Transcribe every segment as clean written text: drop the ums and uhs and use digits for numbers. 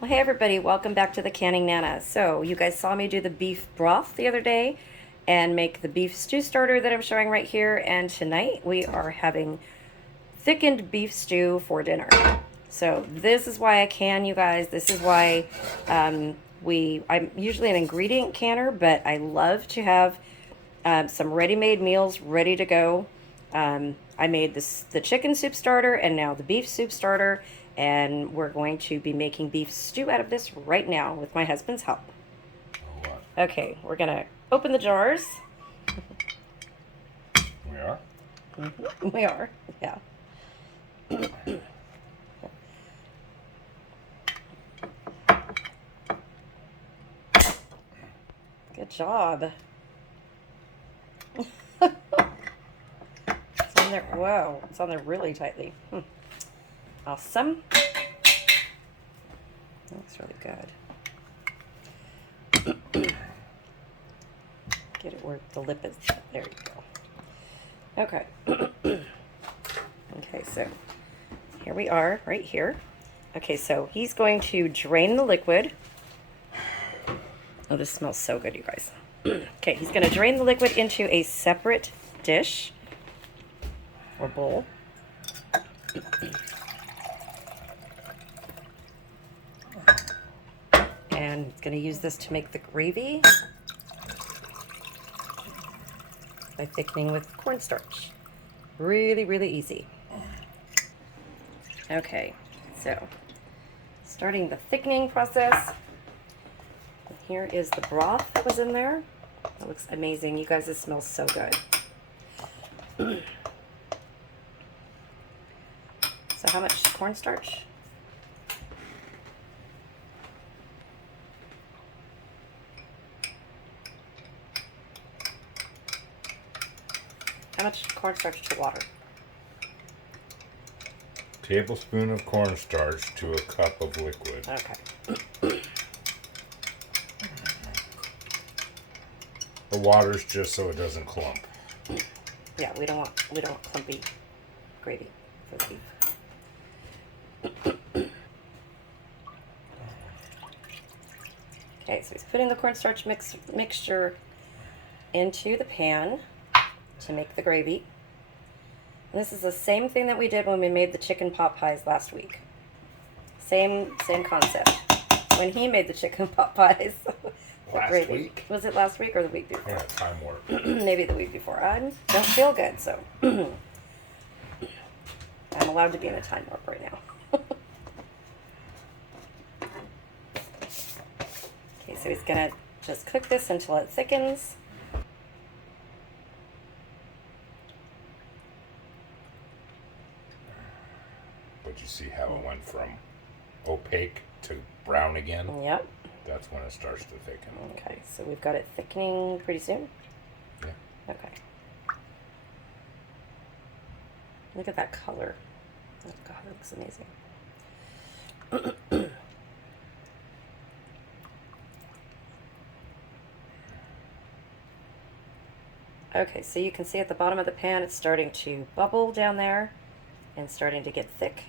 Well, hey everybody, welcome back to the Canning Nana. So, you guys saw me do the beef broth the other day and make the beef stew starter that I'm showing right here, and tonight we are having thickened beef stew for dinner. So, this is why I can, you guys. This is why I'm usually an ingredient canner, but I love to have some ready-made meals ready to go. I made the chicken soup starter and now the beef soup starter, and we're going to be making beef stew out of this right now with my husband's help. Okay, we're gonna open the jars. We are? We are, yeah. Good job. It's on there. Whoa, it's on there really tightly. Awesome. Looks really good. Get it where the lip is. There you go. Okay. Okay, so here we are, right here. Okay, so he's going to drain the liquid. Oh, this smells so good, you guys. Okay, he's going to drain the liquid into a separate dish or bowl. And he's going to use this to make the gravy by thickening with cornstarch. Really, really easy. Okay, so starting the thickening process. Here is the broth that was in there. That looks amazing. You guys, this smells so good. So how much cornstarch? How much cornstarch to water? Tablespoon of cornstarch to a cup of liquid. Okay. The water's just so it doesn't clump. Yeah, we don't want clumpy gravy for the beef. Okay, so he's putting the cornstarch mixture into the pan to make the gravy. And this is the same thing that we did when we made the chicken pot pies last week. Same concept. When he made the chicken pot pies. Last week? Was it last week or the week before? Yeah, time warp. Maybe the week before. I don't feel good, so I'm allowed to be in a time warp right now. Okay, so he's gonna just cook this until it thickens. But you see how it went from opaque to brown again? Yep. That's when it starts to thicken. Okay, so we've got it thickening pretty soon? Yeah. Okay. Look at that color. Oh God, it looks amazing. Okay, so you can see at the bottom of the pan it's starting to bubble down there and starting to get thick.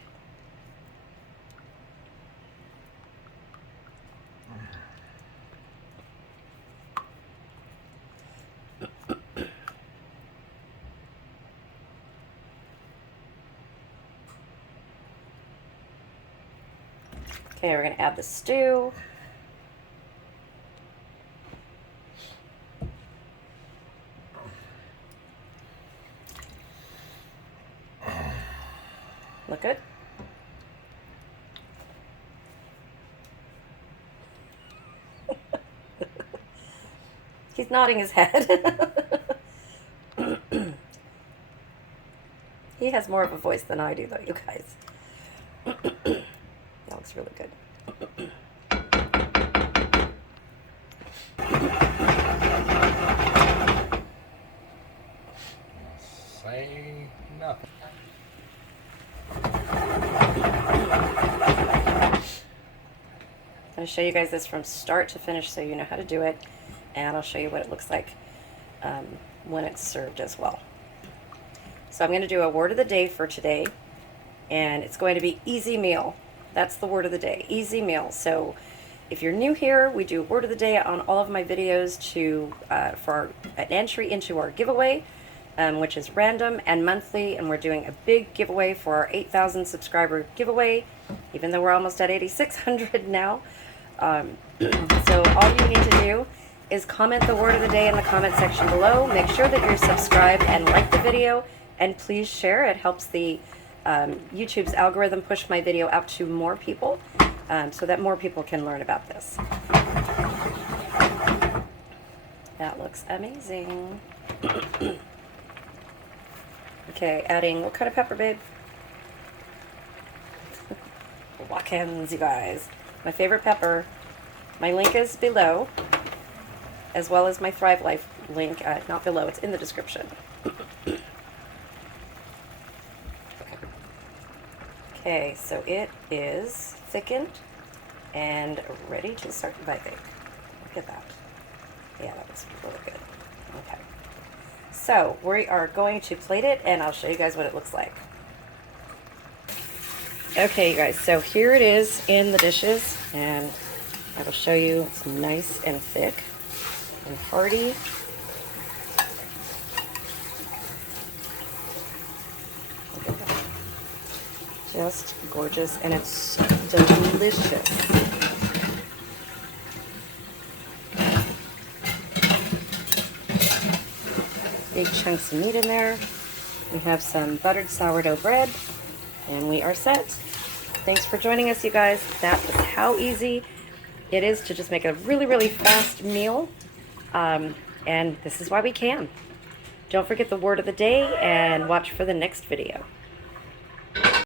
Okay, we're going to add the stew. Look good? He's nodding his head. He has more of a voice than I do, though, you guys. That looks really good. Say nothing. I'm going to show you guys this from start to finish so you know how to do it, and I'll show you what it looks like when it's served as well. So I'm going to do a word of the day for today, and it's going to be easy meal. That's the word of the day, easy meal. So if you're new here, we do word of the day on all of my videos for an entry into our giveaway, which is random and monthly, and we're doing a big giveaway for our 8,000 subscriber giveaway, even though we're almost at 8,600 now. So all you need to do is comment the word of the day in the comment section below. Make sure that you're subscribed and like the video, and please share. It helps the YouTube's algorithm push my video out to more people, so that more people can learn about this. That looks amazing. Okay, adding what kind of pepper, babe? Watkins, you guys. My favorite pepper. My link is below, as well as my Thrive Life link. Not below, it's in the description. Okay, so it is thickened and ready to start to bake. Look at that. Yeah, that looks really good. Okay. So we are going to plate it, and I'll show you guys what it looks like. Okay, you guys, so here it is in the dishes, and I will show you. It's nice and thick and hearty. Look at that. Just gorgeous, and it's delicious. Big chunks of meat in there. We have some buttered sourdough bread, and we are set. Thanks for joining us, you guys. That is how easy it is to just make a really, really fast meal. And this is why we can. Don't forget the word of the day, and watch for the next video.